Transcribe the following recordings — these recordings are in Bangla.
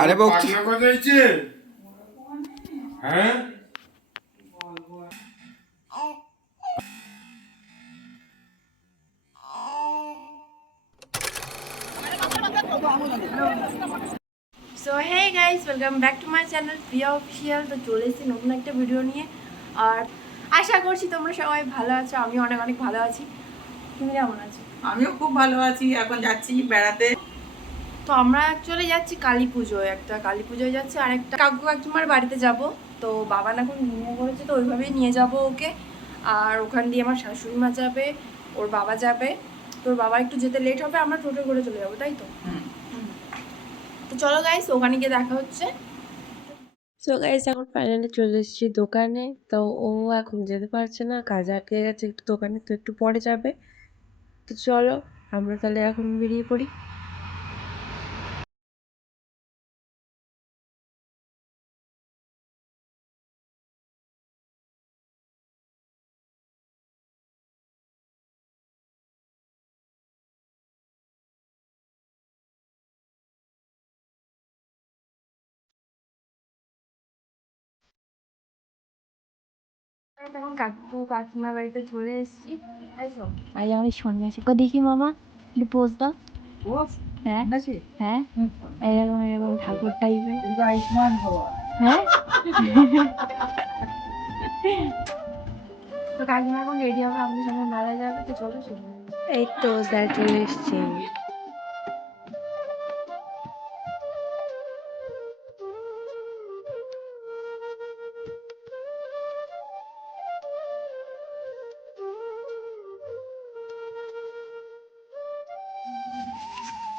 আরে বউ পাগলা কথা হয়েছে হ্যাঁ so hey guys, welcome back to my channel Priya official. তো চলে এসেছি নতুন একটা ভিডিও নিয়ে। আর আশা করছি তোমরা সবাই ভালো আছো, আমি অনেক অনেক ভালো আছি। তুমি কেমন আছো? আমিও খুব ভালো আছি। এখন যাচ্ছি বেড়াতে। তো আমরা অ্যাকচুয়ালি যাচ্ছি কালী পুজোয়, একটা কালী পুজোয় যাচ্ছি আর একটা কাকু কাকিমার বাড়িতে যাব। তো বাবা না এখন নিয়ে করেছে, তো ওইভাবেই নিয়ে যাব ওকে। আর ওখান দিয়ে আমার শাশুড়ি মা যাবে, ওর বাবা যাবে। তোর বাবা একটু যেতে লেট হবে, আমরা টোটো করে চলে যাবো, তাই তো? তো চলো গাইস, ওখানে গিয়ে দেখা হচ্ছে। সো গাইস এখন ফাইনালি চলে এসেছি দোকানে। তো ও এখন যেতে পারছে না, কাজে আটকে গেছে একটু দোকানে, তো একটু পরে যাবে। তো চলো আমরা তাহলে এখন বেরিয়ে পড়ি। এখন কাকু কাকিমার বাড়িতে চলে এসেছি, তাই তো? আজ আমাদের সন্ন্যাসী কো দেখি মামা একটু পোজ দাও। হ্যাঁ হ্যাঁ এরকম এরকম ঠাকুর টাইপের। হ্যাঁ তো কাকিমা এখন রেডি হবে, আমাদের সঙ্গে মেলায় যাবে, তো চলো শুরু। এই তো স্যার চলে এসছে।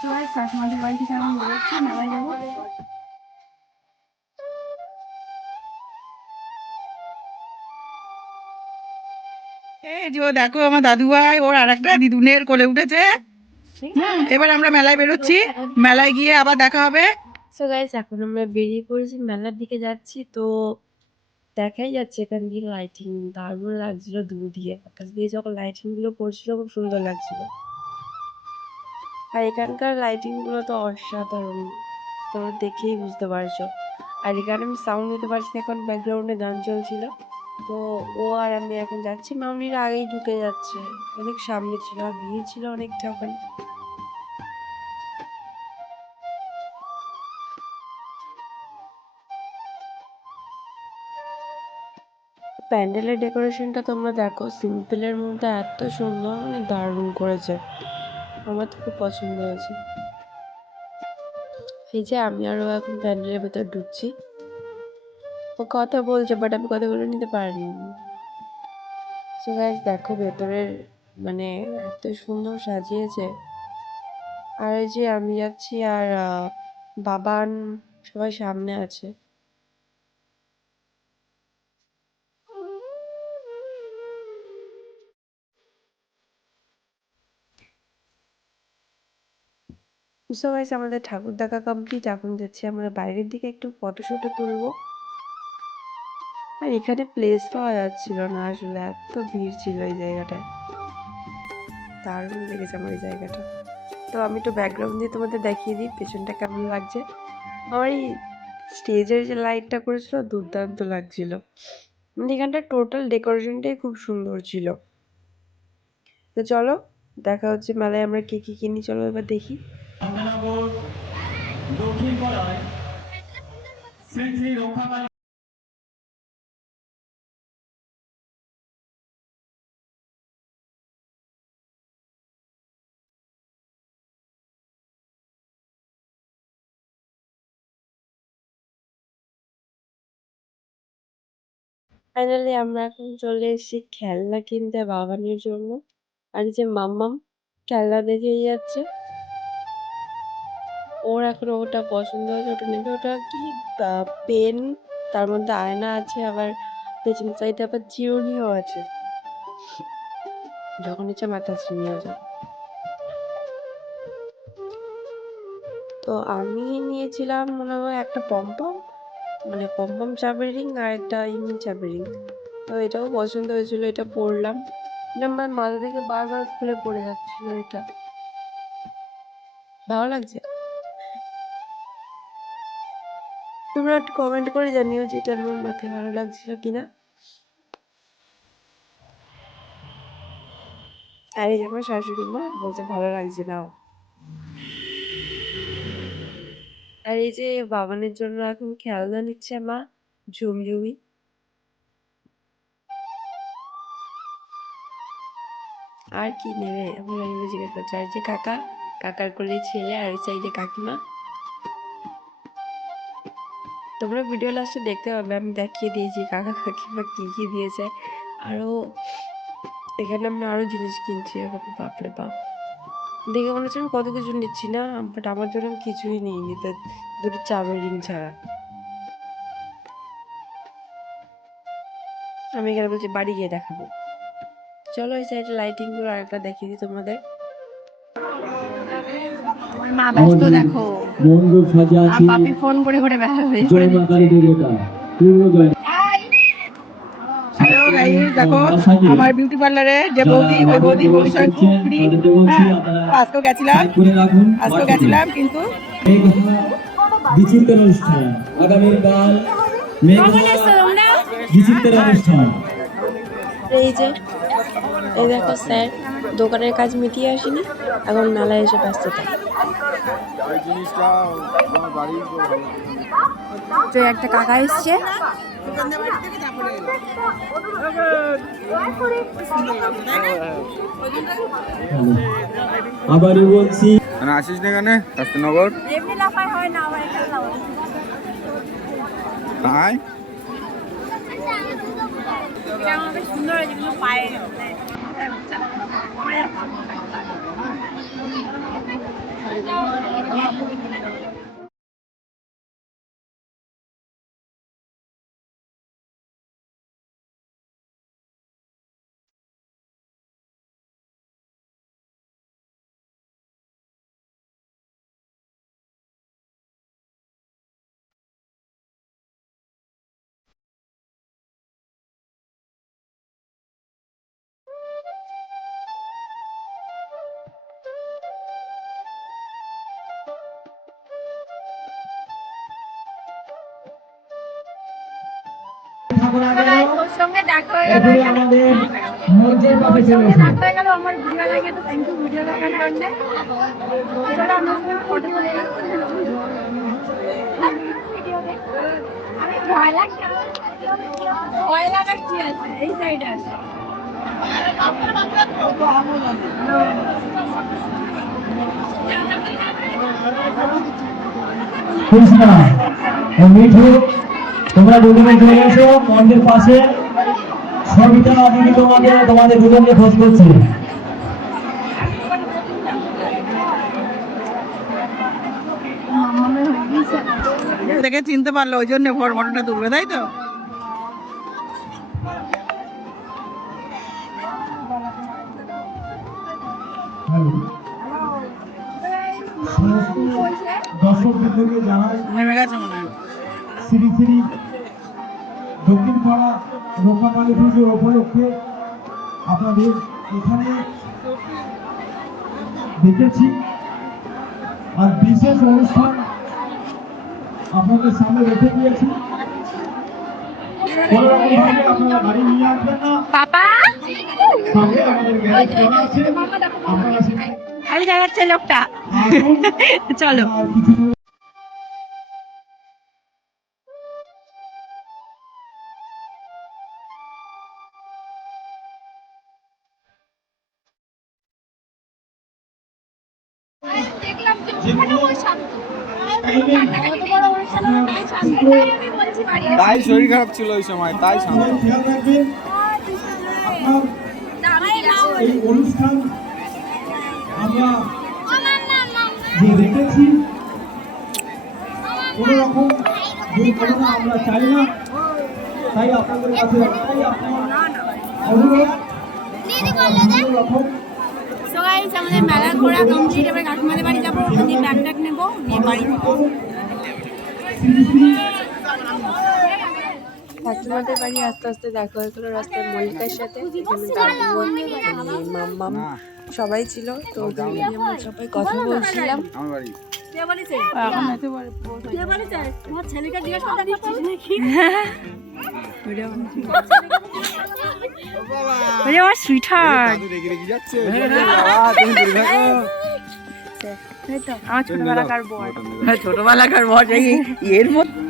তো কাকিমাদের বাড়ি থেকে এখন বেরোচ্ছি, মেলায় যাবো। এই যে ও দেখো আমার দাদু ভাই ওর আর একটা দিদুনের কোলে উঠেছে। এবার আমরা মেলায় বেরোচ্ছি। মেলায় গিয়ে আবার দেখা হবে। সো গাইস এখন আমরা বেরিয়ে পড়েছি, মেলার দিকে যাচ্ছি। তো দেখাই যাচ্ছে এখান দিয়ে লাইটিং দারুণ লাগছিল, দূর দিয়ে আকাশ দিয়ে যখন লাইটিং গুলো পড়ছিল খুব সুন্দর লাগছিল। আর এখানকার লাইটিং গুলো তো অসাধারণ, তোমরা দেখেই বুঝতে পারছো। আর এখানে আমি সাউন্ড নিতে পারছি না, এখন ব্যাকগ্রাউন্ডে গান চলছিল। তো ও আর আমি এখন যাচ্ছি, মামনিরা আগেই ঢুকে যাচ্ছে, অনেক সামনে ছিল আর ভিড় ছিল অনেকটা ওখানে। প্যান্ডেলের ডেকোরেশনটা তোমরা দেখো, সিম্পলের মধ্যে এত সুন্দর, মানে দারুণ করেছে, আমার তো খুব পছন্দ হয়েছে। এই যে আমি আরো এখন প্যান্ডেলের ভেতর ঢুকছি। ও কথা বলছে বাট আমি কথাগুলো নিতে পারিনি। সো গাইস দেখো ভেতরের মানে এত সুন্দর সাজিয়েছে। আর এই যে আমি যাচ্ছি আর বাবান সবাই সামনে আছে। সো গাইস আমাদের ঠাকুর দেখা কমপ্লিট, এখন যাচ্ছি আমরা বাইরের দিকে একটু ফটোশুটও তুলবো। আর এখানে প্লেস পাওয়া যাচ্ছিল না আসলে, এত ভিড় ছিল এই জায়গাটায়। দারুণ লেগেছে আমার এই জায়গাটা। তো আমি একটু ব্যাকগ্রাউন্ড দিয়ে তোমাদের দেখিয়ে দিই পেছনটা কেমন লাগছে। আমার এই স্টেজের যে লাইটটা করেছিল দুর্দান্ত লাগছিল, মানে এখানটা টোটাল ডেকোরেশনটাই খুব সুন্দর ছিল। তো চলো দেখা হচ্ছে মেলায়, আমরা কি কি কিনি চলো এবার দেখি। দক্ষিণ পাড়ায় শ্রী শ্রী রক্ষা ফাইনালি আমরা এখন চলে এসেছি খেলনা কিনতে বাবানের জন্য। আর এই যে মাম্মাম খেলনা দেখেই যাচ্ছে, ওর এখন ওটা পছন্দ হয়েছে, ওটা নেবে। ওটা কি পেন, তার মধ্যে আয়না আছে, আবার পেছন সাইডে আবার চিরুনিও আছে, যখন ইচ্ছা মাথা নিয়ে যাবে। তো আমি নিয়েছিলাম মনে হয় একটা পম্পম, মানে পম্পম চাপের রিং আর একটা এমনি চাপের রিং। তো এটাও পছন্দ হয়েছিল, এটা পরলাম। এটা আমার মাথা থেকে বারবার খুলে পড়ে যাচ্ছিল, এটা ভালো লাগছে। তোমরা একটু কমেন্ট করে জানিও যে এটা আমার মাথায় ভালো লাগছিল কিনা। আর এই যে আমার শাশুড়ি মা বলতে ভালো লাগছে না। আর এই যে বাবানের জন্য এখন খেলনা নিচ্ছে মা, ঝুমঝুমি। আর কি নেবে আমার এগুলো জিজ্ঞেস করছে। আর যে কাকা, কাকার কোলে ছেলে, আর ওই সাইডে কাকিমা। তোমরা ভিডিও লাস্টে দেখতে পাবে, আমি দেখিয়ে দিয়েছি কাকা কাকিমা কি কি দিয়েছে। আরো এখানে আমি আরো জিনিস কিনছি। বাপরে বাপ, দেখে মনে হচ্ছে আমি কত কিছু নিচ্ছি না, বাট আমার জন্য আমি কিছুই নিইনি, তো দুটো চাবের রিং ছাড়া। আমি এখানে বলছি বাড়ি গিয়ে দেখাবো। চলো এই সাইডে লাইটিং গুলো আরেকটা দেখিয়ে দিই তোমাদের। আমার মা ব্যস্ত দেখো, আর পাপি ফোন করে করে ব্যস্ত হয়ে দিচ্ছে। হ্যালো গাইস, দেখো আমার বিউটি পার্লারে যে বৌদি, ওই বৌদি ভবিষ্যৎ খুবই আজকেও গেছিলাম কিন্তু বিচিত্র অনুষ্ঠান আগামীকাল বিচিত্র অনুষ্ঠান। এই যে এই দেখো স্যার দোকানের কাজ মিটিয়ে আসেনি, এখন মেলায় এসে ব্যস্ততা। তো একটা কাকা এসছে, আবারও বলছি আসিস না কেন শাস্তিনগর এমনি লাফাই হয় না, আবার এখানে লাফাই। তাই এটা আমার বেশ সুন্দর হয়েছে, কিন্তু পায়ে ওর সঙ্গে দেখা হয়ে গেল, আমাদের মঞ্চের পাশে চলে এসেছে। দেখা হয়ে গেল আমার ভিডিও লাগে, তো থ্যাংক ইউ ভিডিও দেখার জন্য। চলো আমরা ফটো তুলে ভয় লাগার কি আছে, এই সাইডে আছে। কৃষ্ণা ও মিঠু, তোমরা দুজনে চলে এসো মন্দির পাশে। সবিতা দিদি তোমাদের দুজনকে খোঁজ করছে। দেখে চিনতে পারলো, ওই জন্য ফটোটা তুলবে, তাই তো? দর্শক বিন্দুকে জানাই নেমে গেছে মনে হয়। শ্রী শ্রী দক্ষিণ পাড়া রক্ষাকালী পুজোর উপলক্ষে আপনাদের এখানে দেখেছি, আর বিশেষ অনুষ্ঠান আপনাদের সামনে রেখে দিয়েছি। কোনো রকম ভাবে আপনারা গাড়ি নিয়ে আসবেন না। সামনে আমাদের গ্যারেজ করা আছে, আপনারা সেখানে খালি দেখাচ্ছে লোকটা। আসুন। চলো আর কিছু দেখলাম যে ওখানে ওই শান্ত, কত বড় অনুষ্ঠান ওখানে শান্ত, তাই আমি বলছি বাড়ি আসতে। তাই শরীর খারাপ ছিল ওই সময়, তাই শান্ত। খেয়াল রাখবেন আপনার এই অনুষ্ঠান আমরা যে দেখেছি, কোনো রকম দুর্ঘটনা আমরা চাই না, তাই আপনাদের কাছে একটাই আপনার অনুরোধ, কোনো রকম সো গাইস আমাদের মেলা ঘোরা কমপ্লিট, এবার কাকিমাদের বাড়ি যাবো, ওখান দিয়ে ব্যাগ ট্যাগ নেবো, নিয়ে বাড়ি যাবো। কাকিমাদের বাড়ি আস্তে আস্তে দেখা হয়ে গেলো রাস্তায় মল্লিকার সাথে। এখানে দাদু মাম্মাম সবাই ছিল, তো ওদের নিয়ে আমরা সবাই কথা বলছিলাম। আমার বাড়ি এখন এতে বলে আমার সুইটহার্ট আমার ছোটবেলাকার বর। ছোটবেলাকার বয়স এর মধ্যে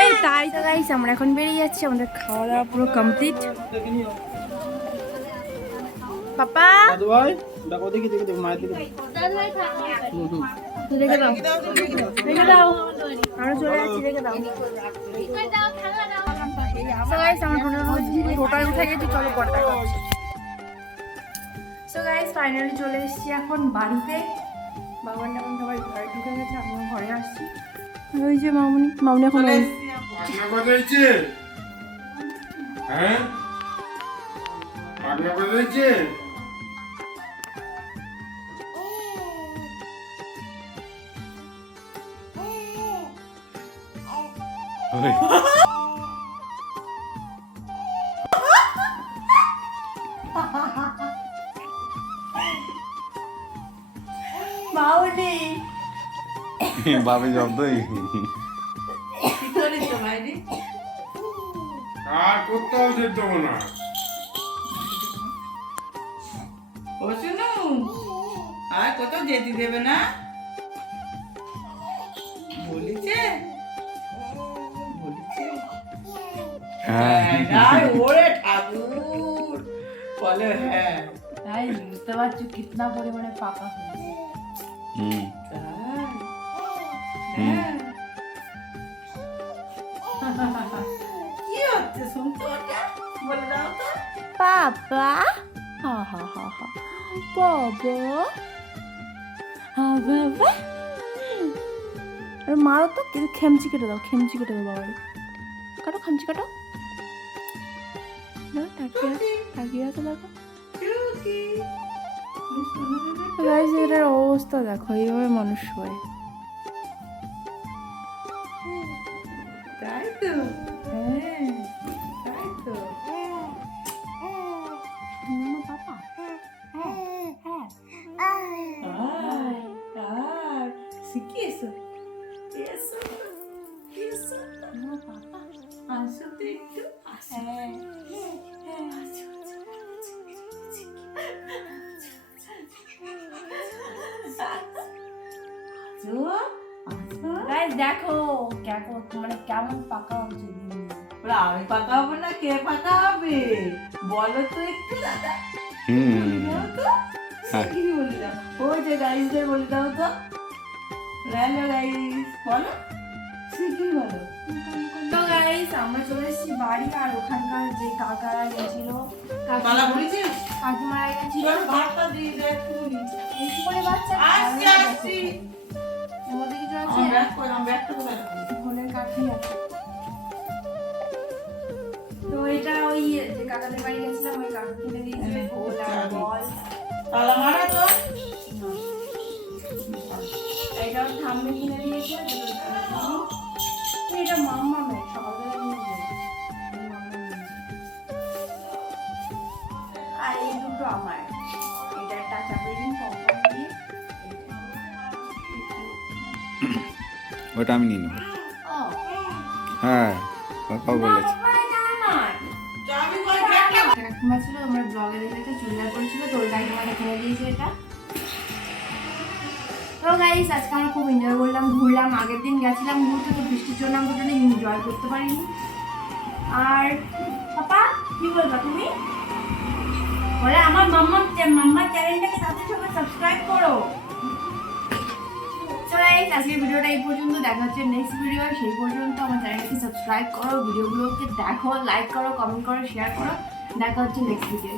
এই তাই তো গাইস আমরা এখন বেরিয়ে যাচ্ছি, আমাদের খাওয়া দাওয়া পুরো কমপ্লিট। পাপা রেখে দাও, রেখে দাও, আমরা চলে যাচ্ছি, রেখে দাও। So guys, আমরা টোটাল উঠে গেছি, চলো পরে দেখা হচ্ছে। So guys, ফাইনালি চলে এসেছি এখন বাড়িতে। বাবার এখন সবাই ঘরে ঢুকে গেছে, আমিও ঘরে আসছি। আর ওই যে মামুনি এখন পাটনা বাজাইছে, হ্যাঁ পাটনা বাজাইছে। মামুনি বাবে জব্দই আর কোথাও যেত না। ও শুনু আর কোথাও যেতে দেবে না বলেছে ওরে ঠাকুর বলে হ্যাঁ তাই বুঝতে পারছো কিতনা পরিমাণে পাকা হয়েছে। কি হচ্ছে শুনতে ওটা বলে দাও তো পাপা হা হা হা হা বাবা হা বাবা আরে মারো তো, খেমচি কেটে দাও, খেমচি কেটে দাও বাবারে, কাটো খামচি কাটো। তাকিয়ে আছে দেখো গাইস, এটার অবস্থা দেখো, এইভাবে মানুষ হয়। তাই তো হ্যাঁ তাই তো পাপা শিখিয়েছো এসো এসো পাপা আসো তো একটু আসো আসো গাইস দেখো মানে কেমন পাকা হচ্ছে। আমি পাকা হবো না কে পাকা হবে বলো তো একটু দাদা কি বলে দাও ওই যে গাইসদের বলে দাও তো হ্যালো গাইস বলো কি বলো তো গাইস আমরা চলে এসেছি বাড়ি, আর ওখানকার যে কাকারা গেছিল পালা বলেছিস কাকিমারা গেছিল ভাতটা দিয়ে দেখ তুমি একটু করে বাচ্চা আসছি আসছি এর মধ্যে কিছু আছে, আমার ব্যাগটা কোথায় ফোনের কাঠি আছে। তো এটা ওই যে কাকাদের বাড়ি গেছিলাম, ওই কাকা কিনে দিয়েছিল গোল আর বল। তালা মারা তো এটা ওর ঠাম্মি কিনে দিয়েছে, এটা মাম্মা মেয়ে সকালবেলা নিয়ে যায়। আর এই দুটো আমার, এটা একটা চাপেরিং পপকর্ন দিয়ে, ওটা আমি নিয়ে নেবো। ও হ্যাঁ পাপা বলেছে। কাকিমা ছিল, আমরা ব্লগে দেখে চুড়িদার করেছিল, তো ওই কাকিমাটা কিনে দিয়েছে এটা। তো গাইস আজকে আমরা খুব এনজয় করলাম, ঘুরলাম। আগের দিন গেছিলাম ঘুরতে, তো বৃষ্টির জন্য আমরা টোটালি এনজয় করতে পারিনি। আর পাপা কি বলবা তুমি? বলে আমার মাম্মা চ্যানেলটাকে সাথে সাথে সাবস্ক্রাইব করো। তো গাইস আজকের ভিডিওটা এই পর্যন্ত, দেখা হচ্ছে নেক্সট ভিডিও। সেই পর্যন্ত আমার চ্যানেলটাকে সাবস্ক্রাইব করো, ভিডিওগুলোকে দেখো, লাইক করো, কমেন্ট করো, শেয়ার করো। দেখা হচ্ছে নেক্সট ভিডিও।